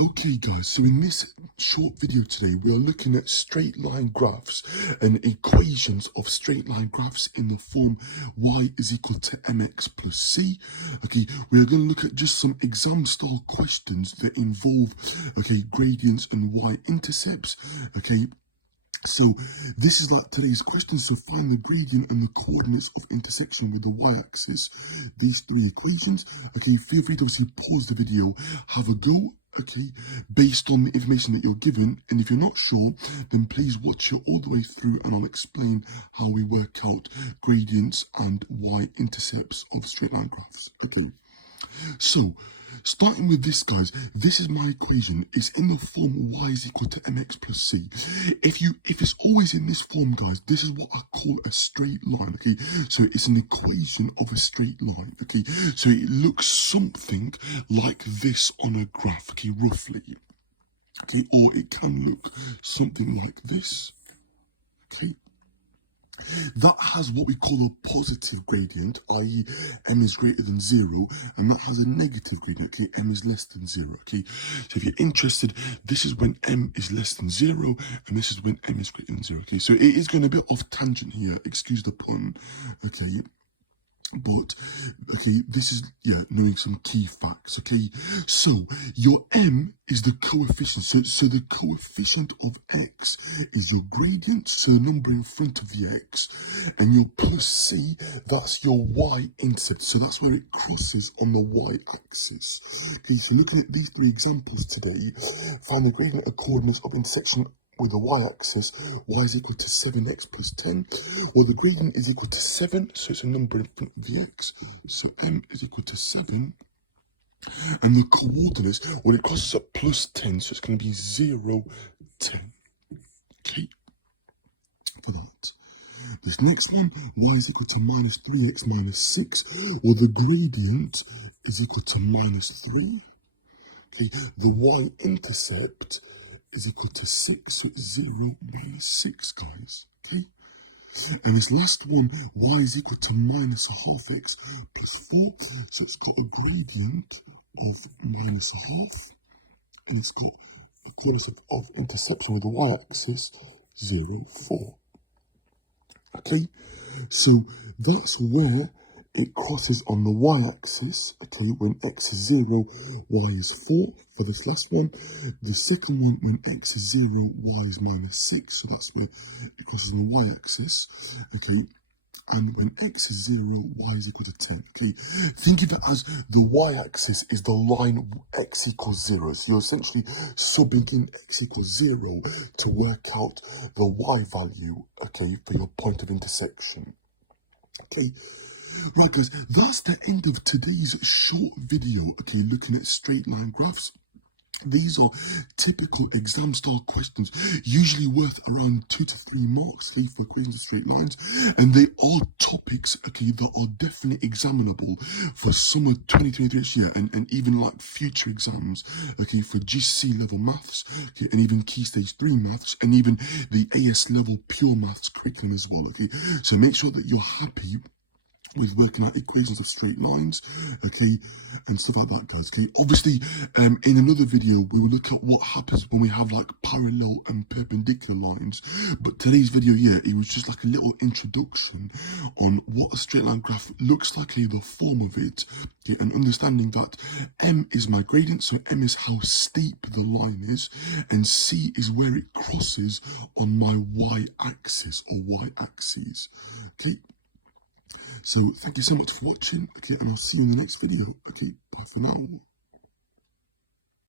Okay guys, so in this short video today, we are looking at straight line graphs and equations of straight line graphs in the form y is equal to mx plus c. Okay, we are going to look at just some exam style questions that involve, gradients and y-intercepts. Okay, so this is like today's question. So find the gradient and the coordinates of intersection with the y-axis. These three equations. Okay, feel free to obviously pause the video, have a go. Okay, based on the information that you're given, and if you're not sure, then please watch it all the way through and I'll explain how we work out gradients and y-intercepts of straight line graphs. Okay, so starting with this, guys, this is my equation. It's in the form y is equal to mx plus c. If it's always in this form, guys, this is what I call a straight line. Okay, so it's an equation of a straight line. Okay, so it looks something like this on a graph. Okay, roughly. Okay, or it can look something like this. Okay. That has what we call a positive gradient, i.e. m is greater than 0, and that has a negative gradient, okay, m is less than 0, okay? So if you're interested, this is when m is less than 0, and this is when m is greater than 0, okay? So it is going to be off tangent here, excuse the pun, okay? But, okay, this is, knowing some key facts, okay? So, your m is the coefficient. So the coefficient of x is your gradient, so the number in front of the x, and your plus c, that's your y-intercept. So that's where it crosses on the y-axis. Okay, so looking at these three examples today, find the gradient and coordinates of intersection with the y-axis. Y is equal to 7x plus 10. Well, the gradient is equal to 7, so it's a number in front of the x. So m is equal to 7. And the coordinates, well, it crosses at plus 10, so it's going to be 0, 10. Okay, for that. This next one, y is equal to minus 3x minus 6. Well, the gradient is equal to minus 3. Okay, the y-intercept is equal to 6, so it's 0 minus 6, guys, okay? And this last one, y is equal to minus a half x plus 4, so it's got a gradient of minus a half, and it's got the coordinates of intersection with the y-axis, 0, 4. Okay, so that's where it crosses on the y-axis, okay, when x is 0, y is 4 for this last one. The second one, when x is 0, y is minus 6, so that's where it crosses on the y-axis, okay, and when x is 0, y is equal to 10, okay. Think of it as the y-axis is the line x equals 0, so you're essentially subbing in x equals 0 to work out the y value, okay, for your point of intersection, okay. Right guys, that's the end of today's short video, okay, looking at straight line graphs. These are typical exam style questions, usually worth around 2 to 3 marks, okay, for equations of straight lines, and they are topics, okay, that are definitely examinable for summer 2023 this year, and even like future exams, okay, for GCSE level maths, okay, and even key stage 3 maths, and even the AS level pure maths curriculum as well, okay. So make sure that you're happy with working out equations of straight lines, okay, and stuff like that, guys, okay. Obviously, in another video, we will look at what happens when we have like parallel and perpendicular lines, but today's video, it was just like a little introduction on what a straight line graph looks like, the form of it, okay, and understanding that m is my gradient, so m is how steep the line is, and c is where it crosses on my y-axis or y-axes, okay. So thank you so much for watching, okay, and I'll see you in the next video, okay, bye for now.